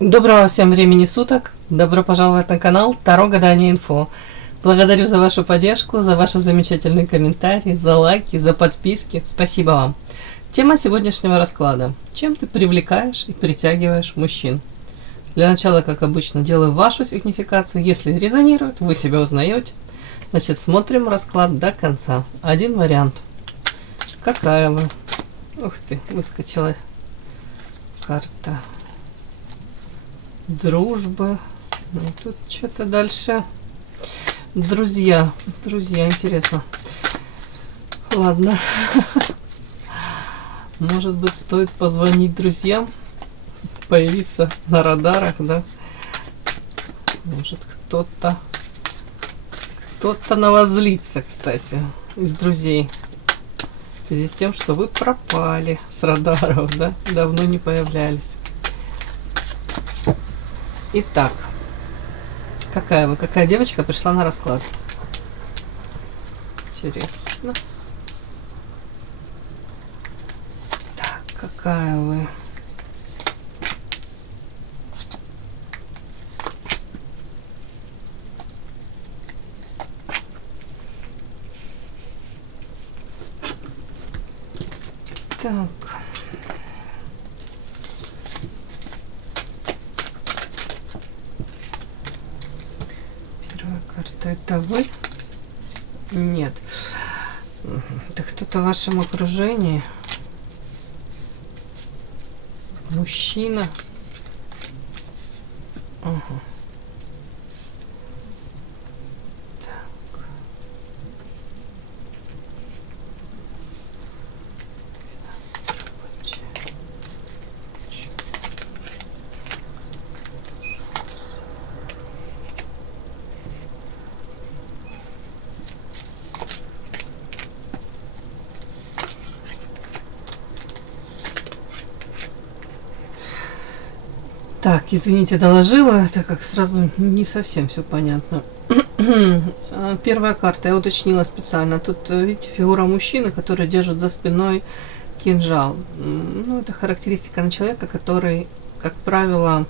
Доброго всем времени суток! Добро пожаловать на канал Таро Гадание Инфо. Благодарю за вашу поддержку, за ваши замечательные комментарии, за лайки, за подписки. Спасибо вам. Тема сегодняшнего расклада. Чем ты привлекаешь и притягиваешь мужчин? Для начала, как обычно, делаю вашу сигнификацию. Если резонирует, вы себя узнаете. Значит, смотрим расклад до конца. Один вариант. Какая вы? Ух ты, выскочила карта дружбы. Тут что-то дальше. Друзья. Друзья, интересно. Ладно. Может быть, стоит позвонить друзьям, появиться на радарах, да? Может, кто-то на вас злится, кстати, из друзей. В связи с тем, что вы пропали с радаров, да? Давно не появлялись. Итак, какая девочка пришла на расклад? Интересно. Так, какая вы? Так. Это вы? Нет. Это кто-то в вашем окружении. Мужчина. Ага. Так, извините, доложила, так как сразу не совсем все понятно. Первая карта, я уточнила специально. Тут, видите, фигура мужчины, который держит за спиной кинжал. Ну, это характеристика на человека, который, как правило,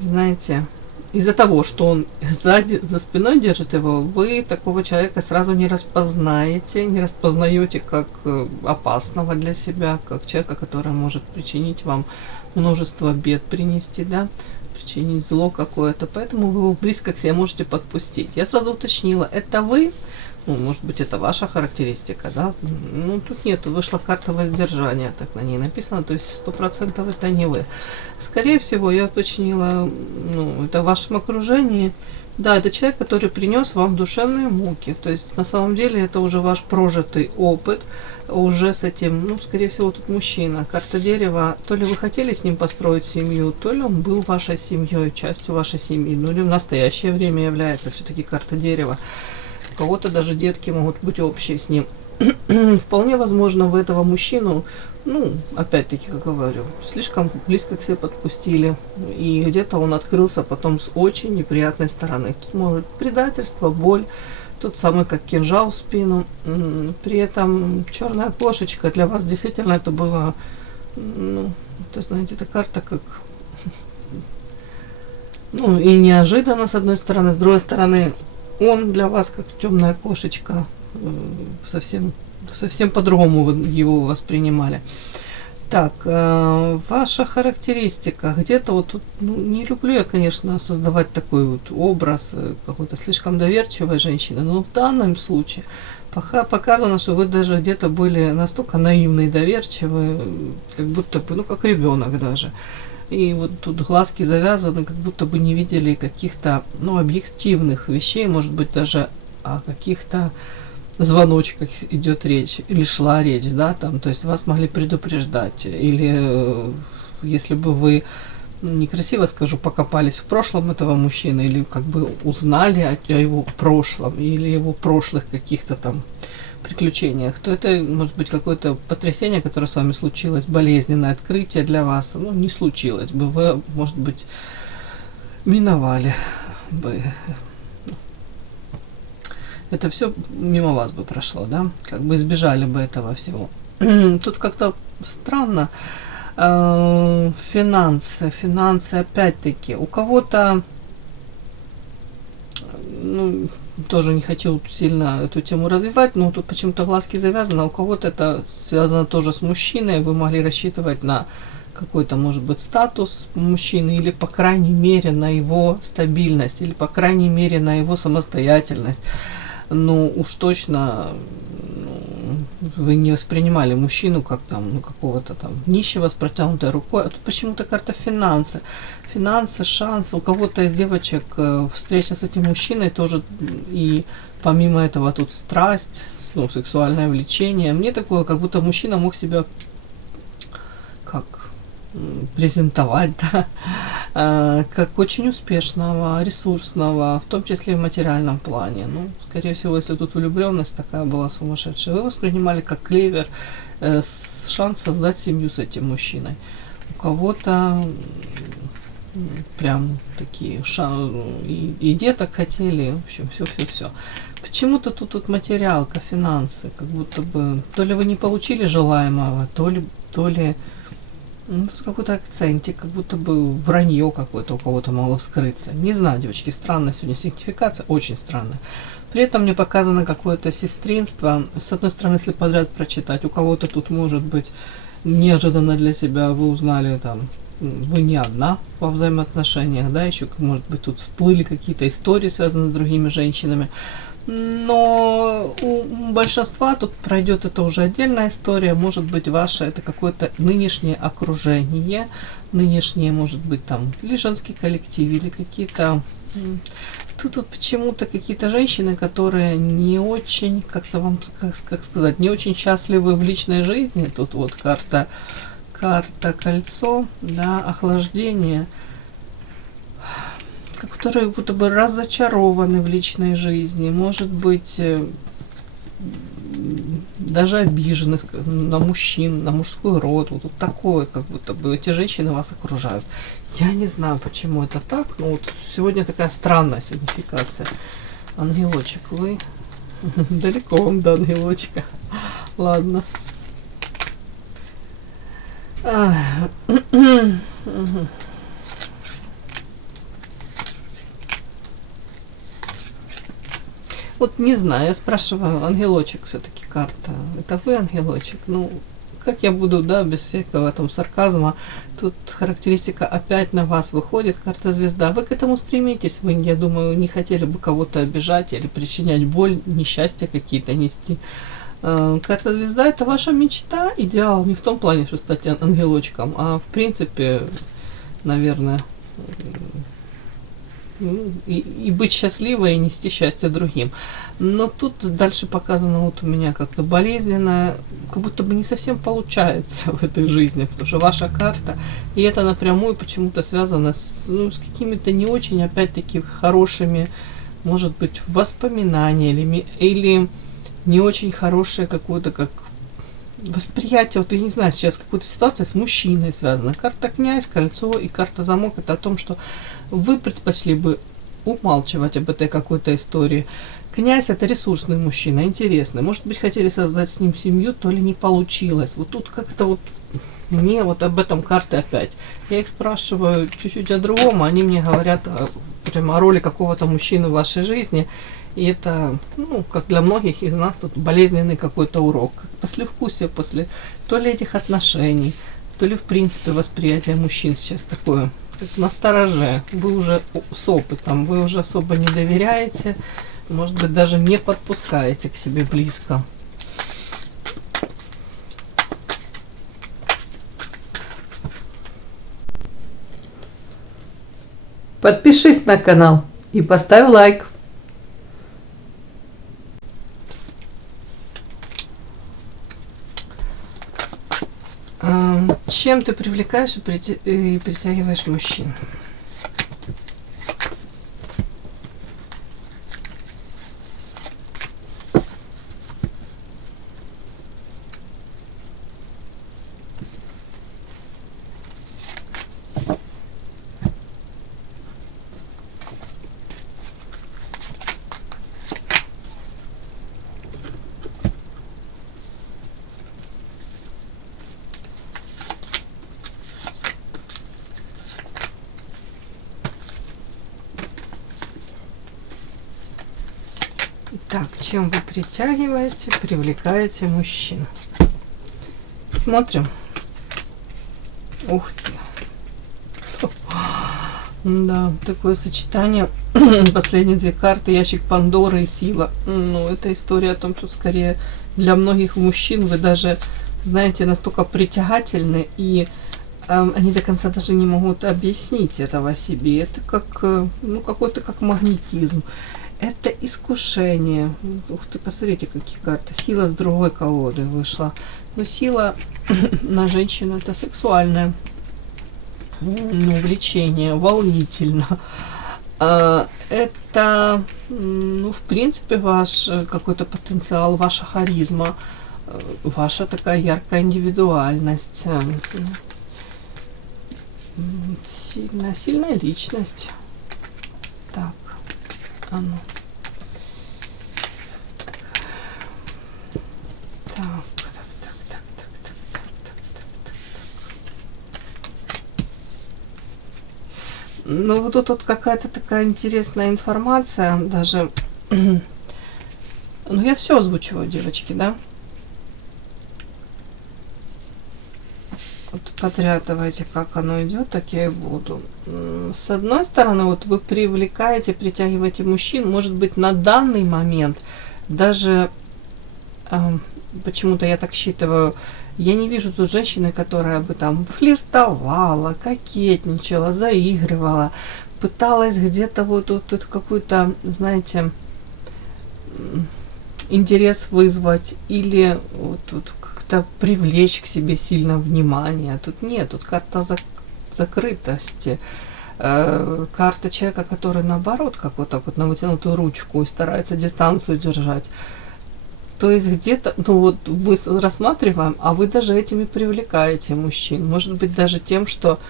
знаете, из-за того, что он сзади, за спиной держит его, вы такого человека сразу не распознаете как опасного для себя, как человека, который может причинить вам множество бед, принести, да, причинить зло какое-то, поэтому вы его близко к себе можете подпустить. Я сразу уточнила, это вы? Ну, может быть, это ваша характеристика, да? Ну, тут нет, вышла карта воздержания, так на ней написано, то есть 100% это не вы. Скорее всего, я уточнила, ну, это в вашем окружении. Да, это человек, который принес вам душевные муки, то есть на самом деле это уже ваш прожитый опыт, уже с этим, ну, скорее всего, тут мужчина. Карта дерева, то ли вы хотели с ним построить семью, то ли он был вашей семьей, частью вашей семьи, ну, или в настоящее время является все-таки карта дерева. У кого-то даже детки могут быть общие с ним. Вполне возможно, вы этого мужчину, ну, опять-таки, как говорю, слишком близко к себе подпустили. И где-то он открылся потом с очень неприятной стороны. Тут может предательство, боль, тот самый, как кинжал в спину. При этом черная кошечка для вас действительно это было, ну, это, знаете, эта карта как... Ну, и неожиданно, с одной стороны, с другой стороны, он для вас как темная кошечка, совсем по-другому вы его воспринимали. Так, ваша характеристика. Где-то вот тут, ну, не люблю я, конечно, создавать такой вот образ какой-то слишком доверчивой женщины, но в данном случае показано, что вы даже где-то были настолько наивны и доверчивы, как будто бы, ну, как ребенок даже. И вот тут глазки завязаны, как будто бы не видели каких-то, ну, объективных вещей, может быть, даже о каких-то звоночках идет речь, или шла речь, да, там, то есть вас могли предупреждать, или если бы вы, некрасиво скажу, покопались в прошлом этого мужчины, или как бы узнали о его прошлом, или его прошлых каких-то там приключениях, то это может быть какое-то потрясение, которое с вами случилось, болезненное открытие для вас, ну, не случилось бы, вы, может быть, миновали бы, это все мимо вас бы прошло, да, как бы избежали бы этого всего. Тут как-то странно, Финансы опять-таки. У кого-то, ну, тоже не хочу сильно эту тему развивать, но тут почему-то глазки завязаны, а у кого-то это связано тоже с мужчиной. Вы могли рассчитывать на какой-то, может быть, статус мужчины, или, по крайней мере, на его стабильность, или, по крайней мере, на его самостоятельность. Ну, уж точно, ну, вы не воспринимали мужчину как там, ну, какого-то там нищего с протянутой рукой. А тут почему-то карта финансы. Финансы, шансы. У кого-то из девочек встреча с этим мужчиной тоже, и помимо этого тут страсть, ну, сексуальное влечение. Мне такое, как будто мужчина мог себя как презентовать, да, как очень успешного, ресурсного, в том числе и в материальном плане. Ну, скорее всего, если тут влюбленность такая была сумасшедшая, вы воспринимали как клевер, шанс создать семью с этим мужчиной. У кого-то прям такие и деток хотели, в общем, все. Почему-то тут материалка, финансы, как будто бы то ли вы не получили желаемого, то ли ну, тут какой-то акцентик, как будто бы вранье какое-то у кого-то могло вскрыться. Не знаю, девочки, странная сегодня сигнификация, очень странная. При этом мне показано какое-то сестринство. С одной стороны, если подряд прочитать, у кого-то тут может быть неожиданно для себя, вы узнали там, вы не одна во взаимоотношениях, да, еще, может быть, тут всплыли какие-то истории, связанные с другими женщинами. Но у большинства тут пройдет это уже отдельная история. Может быть, ваше это какое-то нынешнее окружение, нынешнее, может быть, там, или женский коллектив, или какие-то... Тут вот почему-то какие-то женщины, которые не очень, как-то вам, как сказать, не очень счастливы в личной жизни. Тут вот карта кольцо, да, охлаждение, которые будто бы разочарованы в личной жизни, может быть, даже обижены на мужчин, на мужской род. Вот такое, как будто бы эти женщины вас окружают. Я не знаю, почему это так, но вот сегодня такая странная сигнификация. Ангелочек, вы далеко вам до ангелочка. Ладно. Вот не знаю, я спрашиваю, ангелочек все-таки карта. Это вы, ангелочек? Ну, как я буду, да, без всякого там сарказма. Тут характеристика опять на вас выходит, карта звезда. Вы к этому стремитесь. Вы, я думаю, не хотели бы кого-то обижать или причинять боль, несчастья какие-то нести. Карта звезда — это ваша мечта, идеал. Не в том плане, что стать ангелочком, а в принципе, наверное, и быть счастливой, и нести счастье другим. Но тут дальше показано вот у меня как-то болезненно, как будто бы не совсем получается в этой жизни, потому что ваша карта, и это напрямую почему-то связано с, ну, с какими-то не очень, опять-таки, хорошими, может быть, воспоминаниями, или не очень хорошее какое-то, как восприятие, вот я не знаю, сейчас какая-то ситуация с мужчиной связана. Карта князь, кольцо и карта замок — это о том, что вы предпочли бы умалчивать об этой какой-то истории. Князь — это ресурсный мужчина, интересный. Может быть, хотели создать с ним семью, то ли не получилось. Вот тут как-то вот мне вот об этом карты опять. Я их спрашиваю чуть-чуть о другом, а они мне говорят прямо о роли какого-то мужчины в вашей жизни. И это, ну, как для многих из нас, тут болезненный какой-то урок. Послевкусие после то ли этих отношений, то ли в принципе восприятие мужчин сейчас такое, как настороже. Вы уже с опытом, вы уже особо не доверяете, может быть, даже не подпускаете к себе близко. Подпишись на канал и поставь лайк. Чем ты привлекаешь и притягиваешь мужчин? Так, чем вы притягиваете, привлекаете мужчин? Смотрим. Ух ты. Да, такое сочетание. Последние две карты, ящик Пандоры и сила. Ну, это история о том, что скорее для многих мужчин вы даже, знаете, настолько притягательны, и они до конца даже не могут объяснить этого себе. Это как, ну, какой-то как магнетизм. Это искушение. Ух ты, посмотрите, какие карты. Сила с другой колоды вышла. Но сила на женщину это сексуальное, ну, влечение, волнительно. Это, ну, в принципе, ваш какой-то потенциал, ваша харизма, ваша такая яркая индивидуальность, сильная личность. Так, а ну. Так. Ну, вот тут вот какая-то такая интересная информация, даже, ну, я все озвучиваю, девочки, да? Вот подряд давайте, как оно идет, так я и буду. С одной стороны, вот вы привлекаете, притягиваете мужчин, может быть, на данный момент, даже, почему-то я так считываю, я не вижу тут женщины, которая бы там флиртовала, кокетничала, заигрывала, пыталась где-то вот какой-то, знаете, интерес вызвать или вот как-то привлечь к себе сильно внимание. Тут нет, тут карта закрытости. Карта человека, который наоборот, как вот так вот на вытянутую ручку и старается дистанцию держать. То есть где-то, ну вот мы рассматриваем, а вы даже этими привлекаете мужчин. Может быть даже тем, что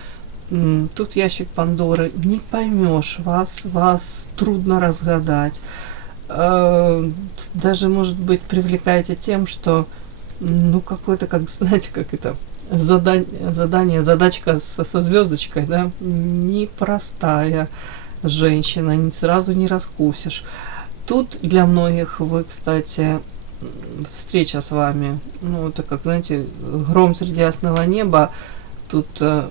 тут ящик Пандоры, не поймешь, вас трудно разгадать. Даже, может быть, привлекаете тем, что, ну, какой-то, как, знаете, как это, задание, задачка со звездочкой, да, непростая женщина, сразу не раскусишь. Тут для многих вы, кстати, встреча с вами, ну, это как, знаете, гром среди ясного неба, тут в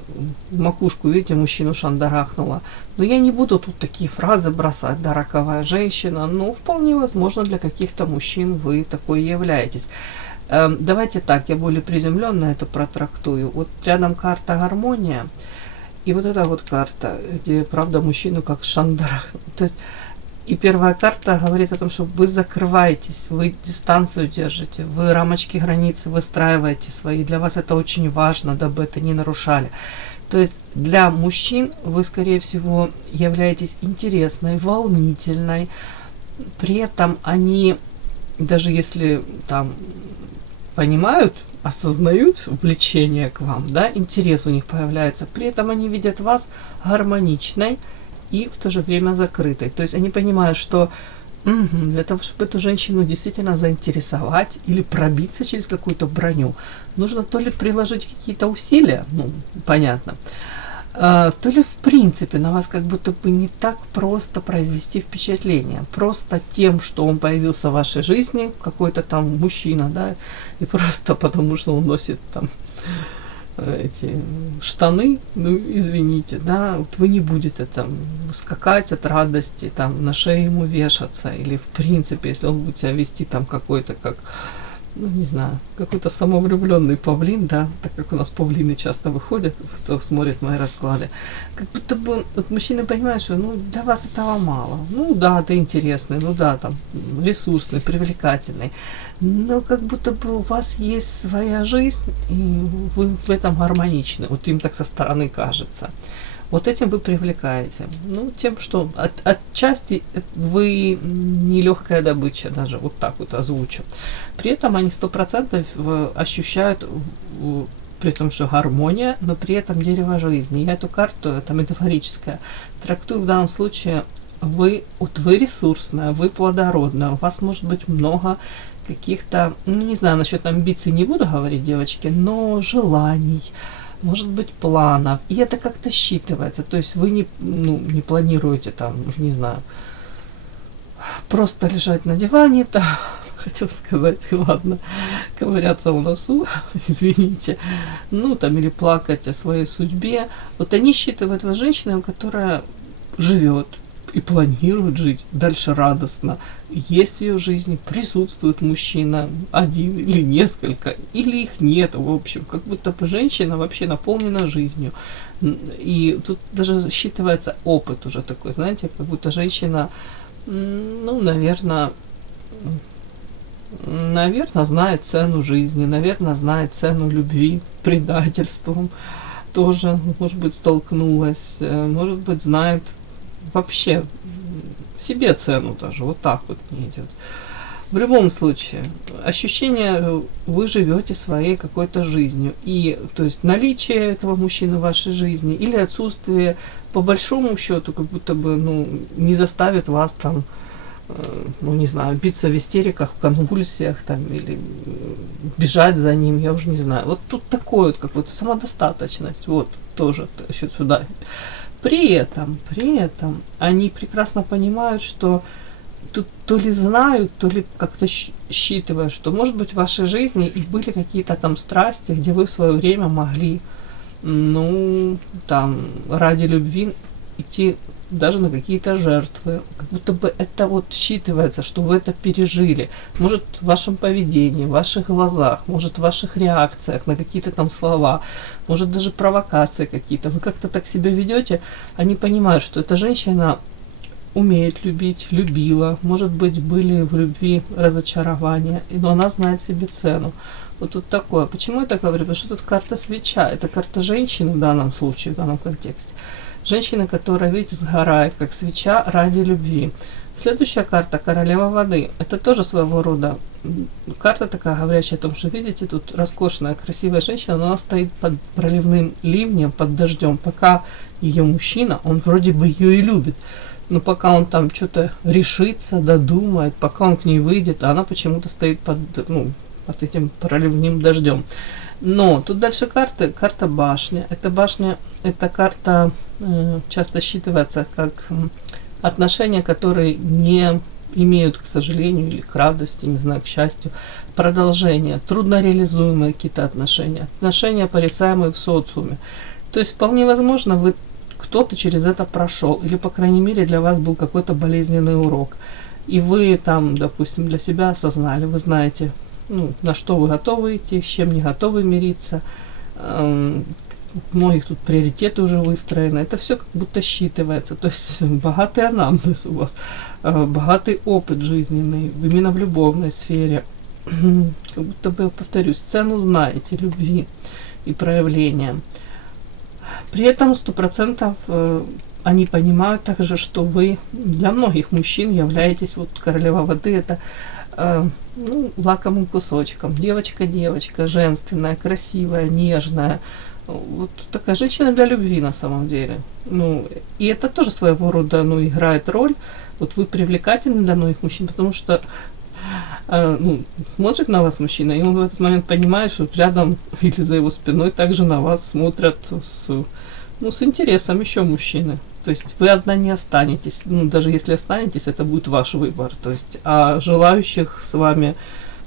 макушку, видите, мужчину шандарахнула. Но я не буду тут такие фразы бросать, да, роковая женщина, но вполне возможно для каких-то мужчин вы такой являетесь. Давайте так, я более приземленно это протрактую. Вот рядом карта гармония, и вот эта вот карта, где, правда, мужчину как шандарахнула. То есть и первая карта говорит о том, что вы закрываетесь, вы дистанцию держите, вы рамочки, границы выстраиваете свои. Для вас это очень важно, дабы это не нарушали. То есть для мужчин вы, скорее всего, являетесь интересной, волнительной. При этом они, даже если там понимают, осознают влечение к вам, да, интерес у них появляется, при этом они видят вас гармоничной и в то же время закрытой. То есть они понимают, что для того, чтобы эту женщину действительно заинтересовать или пробиться через какую-то броню, нужно то ли приложить какие-то усилия, ну, понятно, то ли в принципе на вас как будто бы не так просто произвести впечатление. Просто тем, что он появился в вашей жизни, какой-то там мужчина, да, и просто потому, что он носит там эти штаны, ну, извините, да, вот вы не будете там скакать от радости, там, на шею ему вешаться, или в принципе, если он будет себя вести там какой-то, как, ну, не знаю, какой-то самовлюбленный павлин, да, так как у нас павлины часто выходят, кто смотрит мои расклады, как будто бы вот мужчины понимают, что, ну, для вас этого мало, ну, да, ты интересный, ну, да, там, ресурсный, привлекательный, но как будто бы у вас есть своя жизнь, и вы в этом гармоничны, вот им так со стороны кажется. Вот этим вы привлекаете. Ну, тем, что отчасти вы не легкая добыча, даже вот так вот озвучу. При этом они 100% ощущают, при том, что гармония, но при этом дерево жизни. Я эту карту, это метафорическая, трактую в данном случае, вы ресурсная, вы плодородная, у вас может быть много каких-то, ну, не знаю, насчет амбиций не буду говорить, девочки, но желаний, может быть, планов, и это как-то считывается, то есть вы не планируете там, уж не знаю, просто лежать на диване, это, хотел сказать, ладно, ковыряться в носу, извините, ну там или плакать о своей судьбе. Вот они считают вас женщиной, которая живет и планирует жить дальше радостно. Есть в ее жизни, присутствует мужчина один или несколько, или их нет, в общем, как будто бы женщина вообще наполнена жизнью. И тут даже считывается опыт уже такой, знаете, как будто женщина, ну, наверное, знает цену жизни, наверное, знает цену любви, предательством тоже, может быть, столкнулась, может быть, знает вообще себе цену даже, вот так вот не идет. В любом случае, ощущение, вы живете своей какой-то жизнью. И, то есть, наличие этого мужчины в вашей жизни или отсутствие, по большому счету, как будто бы, ну, не заставит вас там, ну, не знаю, биться в истериках, в конвульсиях, там, или бежать за ним, я уже не знаю. Вот тут такое вот какую-то самодостаточность, вот, тоже еще сюда. При этом они прекрасно понимают, что тут то ли знают, то ли как-то считывают, что, может быть, в вашей жизни и были какие-то там страсти, где вы в свое время могли, ну, там, ради любви идти даже на какие-то жертвы. Как будто бы это вот считывается, что вы это пережили. Может, в вашем поведении, в ваших глазах, может, в ваших реакциях на какие-то там слова, может, даже провокации какие-то. Вы как-то так себя ведете, они понимают, что эта женщина умеет любить, любила, может быть, были в любви разочарования, но она знает себе цену. Вот тут такое. Почему я так говорю? Потому что тут карта свеча. Это карта женщины в данном случае, в данном контексте. Женщина, которая, видите, сгорает, как свеча ради любви. Следующая карта — королева воды. Это тоже своего рода карта такая, говорящая о том, что, видите, тут роскошная, красивая женщина, но она стоит под проливным ливнем, под дождем, пока ее мужчина, он вроде бы ее и любит, но пока он там что-то решится, додумает, пока он к ней выйдет, она почему-то стоит под, ну, под этим проливным дождем. Но тут дальше карта башня. Эта башня, эта карта часто считывается как отношения, которые не имеют, к сожалению, или к радости, не знаю, к счастью, продолжение, трудно реализуемые какие-то отношения, порицаемые в социуме. То есть вполне возможно, кто-то через это прошел, или, по крайней мере, для вас был какой-то болезненный урок. И вы там, допустим, для себя осознали, вы знаете, ну, на что вы готовы идти, с чем не готовы мириться. У многих тут приоритеты уже выстроены. Это все как будто считывается. То есть богатый анамнез у вас, богатый опыт жизненный, именно в любовной сфере. Как будто бы, повторюсь, цену знаете любви и проявления. При этом 100% они понимают также, что вы для многих мужчин являетесь, вот королева воды, это ну, лакомым кусочком. Девочка, женственная, красивая, нежная. Вот такая женщина для любви на самом деле. Ну, и это тоже своего рода, ну, играет роль. Вот вы привлекательны для многих мужчин, потому что ну, смотрит на вас мужчина, и он в этот момент понимает, что рядом или за его спиной также на вас смотрят с интересом еще мужчины. То есть вы одна не останетесь. Ну, даже если останетесь, это будет ваш выбор. То есть, а желающих с вами,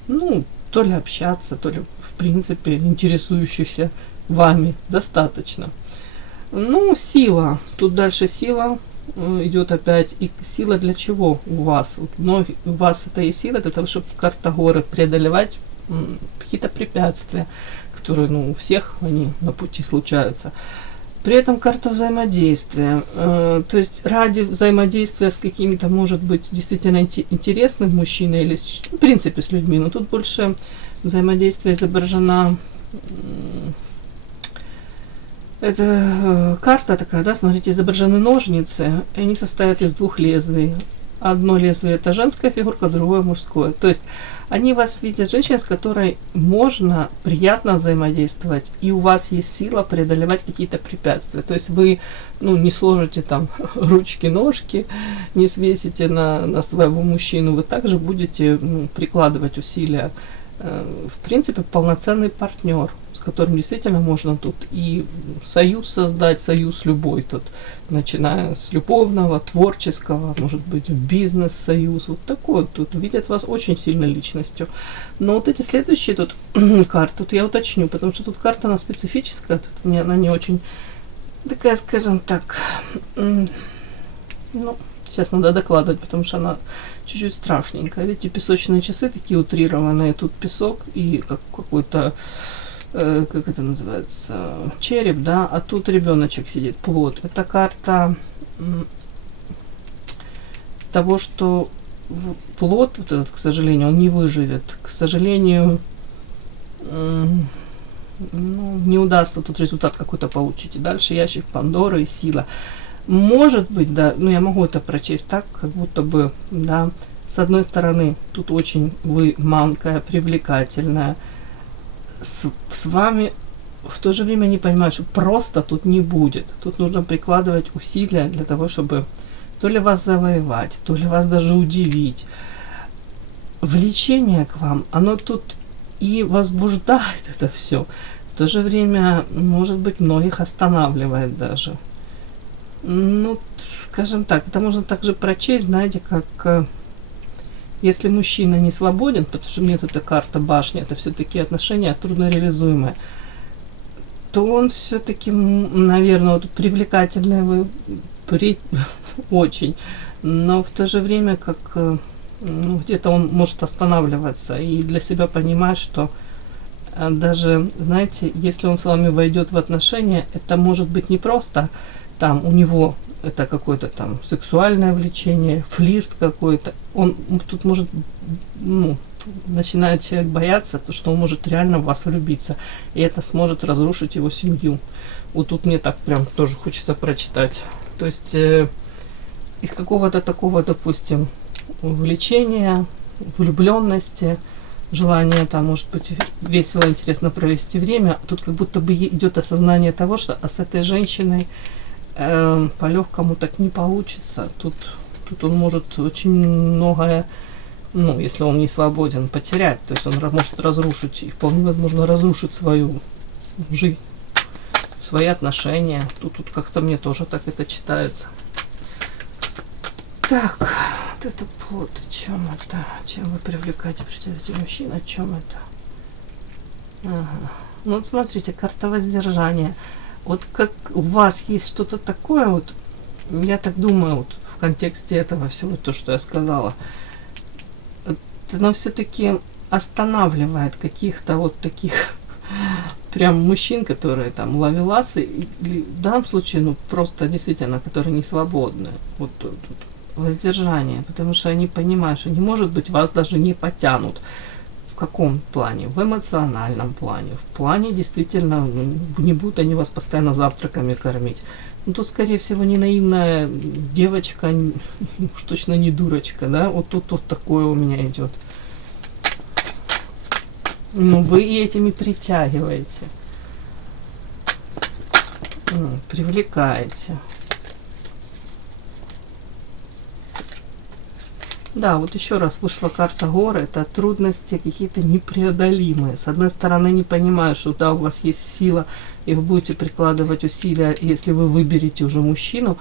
ну, то ли общаться, то ли, в принципе, интересующихся вами достаточно. Ну, сила. Тут дальше сила идет опять. И сила для чего у вас? У вас это и сила для того, чтобы карта горы преодолевать какие-то препятствия, которые, ну, у всех они на пути случаются. При этом карта взаимодействия. То есть ради взаимодействия с какими-то, может быть, действительно интересным мужчиной или, в принципе, с людьми. Но тут больше взаимодействие изображено. Это карта такая, да, смотрите, изображены ножницы, и они состоят из двух лезвий. Одно лезвие — это женская фигурка, другое — мужское. То есть они вас видят женщиной, с которой можно приятно взаимодействовать, и у вас есть сила преодолевать какие-то препятствия. То есть вы, ну, не сложите там ручки-ножки, не свесите на своего мужчину, вы также будете, ну, прикладывать усилия в принципе, полноценный партнер, с которым действительно можно тут и союз создать, союз любой тут, начиная с любовного, творческого, может быть, бизнес-союз, вот такой вот тут, видят вас очень сильной личностью. Но вот эти следующие тут карты, тут я уточню, потому что тут карта, она специфическая, тут мне она не очень такая, скажем так, ну, сейчас надо докладывать, потому что она чуть-чуть страшненькая. Видите, песочные часы такие утрированные. Тут песок и какой-то, как это называется, череп, да, а тут ребеночек сидит, плод. Это карта того, что плод, вот этот, к сожалению, он не выживет. К сожалению, ну, не удастся тут результат какой-то получить. И дальше ящик Пандоры и сила. Может быть, да, ну я могу это прочесть так, как будто бы, да, с одной стороны, тут очень вы манкая, привлекательная, с вами в то же время не понимаю, что просто тут не будет. Тут нужно прикладывать усилия для того, чтобы то ли вас завоевать, то ли вас даже удивить. Влечение к вам, оно тут и возбуждает это все. В то же время, может быть, многих останавливает даже. Ну, скажем так, это можно также прочесть, знаете, как если мужчина не свободен, потому что мне тут эта карта башни, это все-таки отношения трудно реализуемые, то он все-таки, наверное, вот привлекательный вы очень, но в то же время, как ну, где-то он может останавливаться и для себя понимать, что даже, знаете, если он с вами войдет в отношения, это может быть не просто там у него это какое-то там сексуальное влечение, флирт какой-то. Он тут может, ну, начинает человек бояться, то, что он может реально в вас влюбиться. И это сможет разрушить его семью. Вот тут мне так прям тоже хочется прочитать. То есть из какого-то такого, допустим, влечения, влюбленности, желание там, может быть, весело, интересно провести время, тут как будто бы идет осознание того, что с этой женщиной по-легкому так не получится. Тут он может очень многое, ну, если он не свободен, потерять. То есть он может разрушить, и вполне возможно разрушить свою жизнь, свои отношения. Тут как-то мне тоже так это читается. Так, вот это плод, о чем это? Чем вы привлекаете представителей мужчин? О чем это? Ага. Ну вот смотрите, карта воздержания. Вот как у вас есть что-то такое, вот я так думаю, вот в контексте этого всего, то, что я сказала, оно все-таки останавливает каких-то вот таких прям мужчин, которые там ловеласы, или в данном случае, ну, просто действительно, которые не свободны. Вот тут воздержание, потому что они понимают, что не может быть, вас даже не потянут. В каком плане? В эмоциональном плане. В плане действительно не будут они вас постоянно завтраками кормить. Ну, тут, скорее всего, не наивная девочка, уж точно не дурочка, да? Вот тут вот такое у меня идет. Ну, вы этими притягиваете. Привлекаете. Да, вот еще раз вышла карта горы, это трудности какие-то непреодолимые. С одной стороны, не понимаю, что да, у вас есть сила, и вы будете прикладывать усилия, если вы выберете уже мужчину,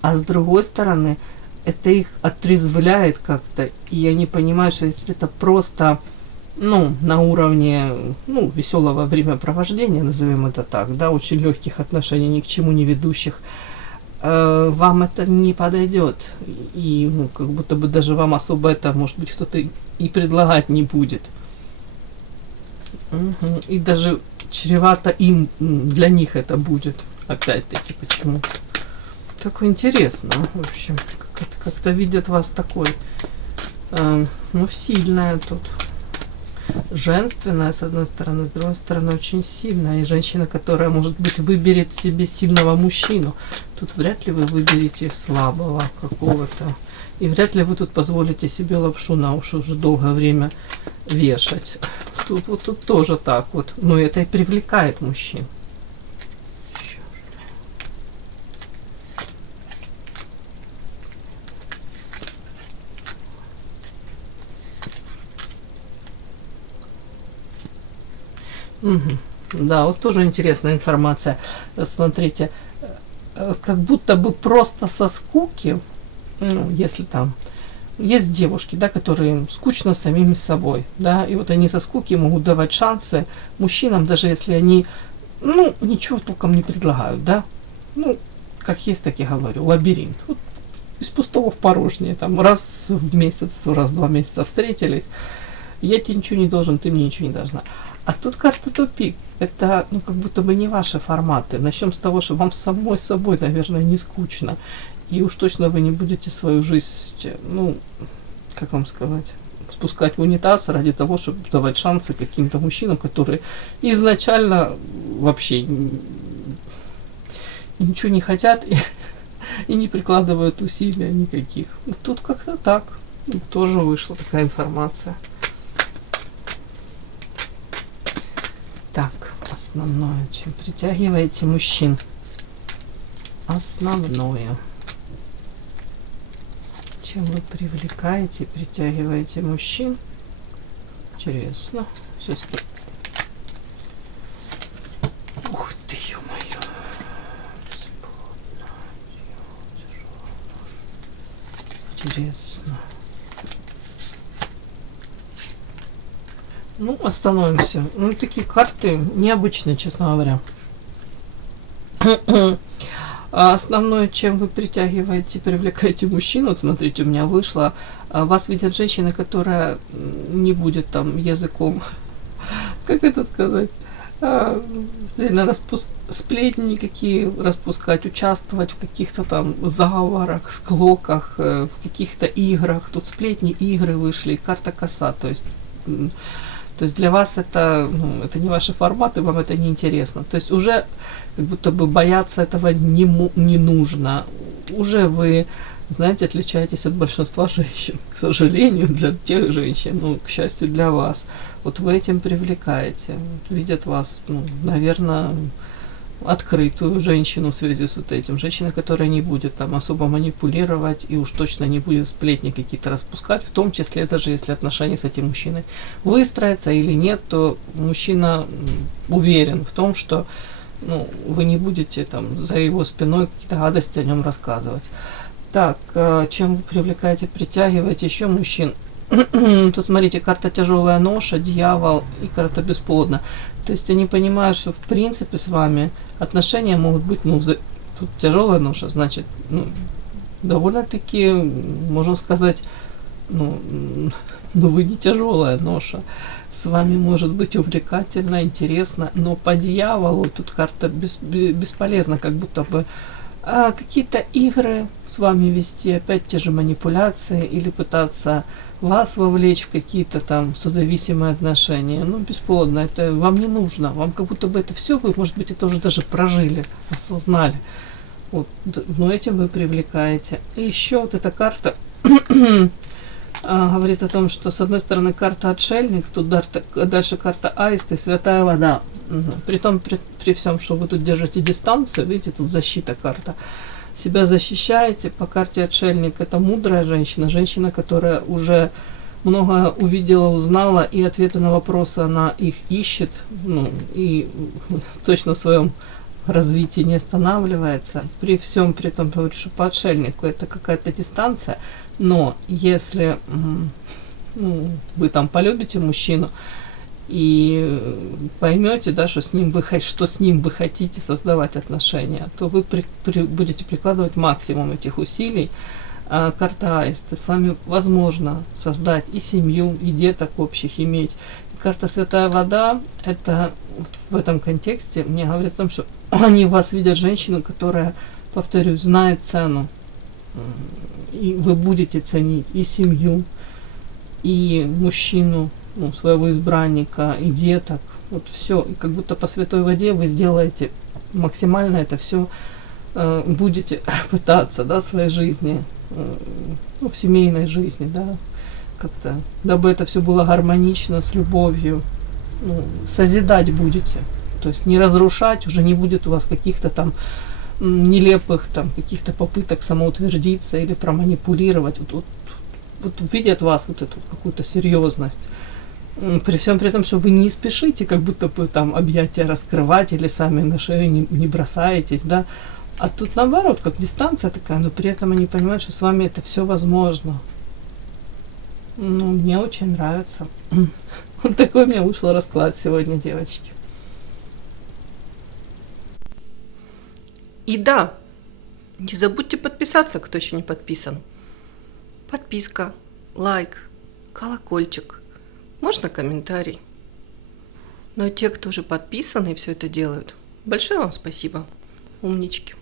а с другой стороны, это их отрезвляет как-то, и они понимают, что если это просто, ну, на уровне, ну, веселого времяпровождения, назовем это так, да, очень легких отношений, ни к чему не ведущих, вам это не подойдет. И ну, как будто бы даже вам особо это, может быть, кто-то и предлагать не будет. И даже чревато им, для них это будет. Опять-таки, почему? Так интересно, в общем. Как-то видят вас такой, ну, сильная тут. Женственная, с одной стороны, с другой стороны, очень сильная. И женщина, которая, может быть, выберет себе сильного мужчину. Тут вряд ли вы выберете слабого какого-то. И вряд ли вы тут позволите себе лапшу на уши уже долгое время вешать. Тут вот тут тоже так вот. Но это и привлекает мужчин. Мгм. Да, вот тоже интересная информация. Смотрите, как будто бы просто со скуки, ну, если там есть девушки, да, которые скучно самими собой, да, и вот они со скуки могут давать шансы мужчинам, даже если они, ну, ничего толком не предлагают, да, ну, как есть, так и говорю, лабиринт. Вот из пустого в порожнее, там, раз в месяц, раз в 2 месяца встретились, я тебе ничего не должен, ты мне ничего не должна. А тут карта тупик. Это, ну, как будто бы не ваши форматы. Начнем с того, что вам самой собой, наверное, не скучно. И уж точно вы не будете свою жизнь, ну, как вам сказать, спускать в унитаз ради того, чтобы давать шансы каким-то мужчинам, которые изначально вообще ничего не хотят и не прикладывают усилия никаких. Тут как-то так. Тоже вышла такая информация. Так, основное, чем притягиваете мужчин. Основное. Чем вы привлекаете, притягиваете мужчин. Интересно. Сейчас. Ух ты, ё-моё. Интересно. Ну, остановимся. Ну, такие карты необычные, честно говоря. А основное, чем вы притягиваете, привлекаете мужчин, вот смотрите, у меня вышло, вас видят женщины, которая не будет там языком, как это сказать, сплетни никакие распускать, участвовать в каких-то там заговорах, склоках, в каких-то играх. Тут сплетни, игры вышли, карта коса, то есть для вас это, ну, это не ваши форматы, вам это не интересно. То есть уже как будто бы бояться этого не нужно. Уже вы, знаете, отличаетесь от большинства женщин. К сожалению, для тех женщин, ну, к счастью для вас. Вот вы этим привлекаете. Видят вас, ну, наверное, открытую женщину в связи с вот этим. Женщина, которая не будет там особо манипулировать и уж точно не будет сплетни какие-то распускать, в том числе даже если отношения с этим мужчиной выстроятся или нет, то мужчина уверен в том, что, ну, вы не будете там за его спиной какие-то гадости о нем рассказывать. Так, чем вы привлекаете, притягиваете еще мужчин? То смотрите, карта тяжелая ноша, дьявол и карта бесплодна. То есть они понимают, что в принципе с вами отношения могут быть, ну, тут тяжелая ноша, значит, ну, довольно-таки, можно сказать, ну, вы не тяжелая ноша. С вами может быть увлекательно, интересно, но по дьяволу тут карта бесполезна, как будто бы какие-то игры с вами вести, опять те же манипуляции или пытаться вас вовлечь в какие-то там созависимые отношения. Ну, бесплодно, это вам не нужно. Вам как будто бы это все, вы, может быть, это уже даже прожили, осознали. Вот, но этим вы привлекаете. И еще вот эта карта говорит о том, что с одной стороны карта отшельник, тут дальше карта аист и святая вода. Притом, при всем, что вы тут держите дистанцию, видите, тут защита карта. Себя защищаете. По карте отшельник это мудрая женщина, женщина, которая уже многое увидела, узнала, и ответы на вопросы она их ищет, ну, и точно в своем развитии не останавливается. При всем при том, говорю, что по отшельнику это какая-то дистанция, но если, ну, вы там полюбите мужчину и поймете, да, что с ним вы хотите создавать отношения, то вы будете прикладывать максимум этих усилий. Карта аиста, с вами возможно создать и семью, и деток общих иметь. И карта святая вода, это вот в этом контексте мне говорит о том, что они вас видят женщину, которая, повторюсь, знает цену. И вы будете ценить и семью, и мужчину, ну, своего избранника, и деток. Вот все. И как будто по святой воде вы сделаете максимально это все, будете пытаться, да, в своей жизни, ну, в семейной жизни, да, как-то, дабы это все было гармонично, с любовью, ну, созидать будете. То есть не разрушать, уже не будет у вас каких-то там нелепых там каких-то попыток самоутвердиться или проманипулировать. Вот видят вас вот эту какую-то серьезность. При всем при том, что вы не спешите, как будто бы там объятия раскрывать или сами на шею не бросаетесь, да. А тут наоборот, как дистанция такая, но при этом они понимают, что с вами это все возможно. Ну, мне очень нравится. Вот такой у меня вышел расклад сегодня, девочки. И да, не забудьте подписаться, кто еще не подписан. Подписка, лайк, колокольчик, можно комментарий. Но те, кто уже подписаны и все это делают, большое вам спасибо. Умнички.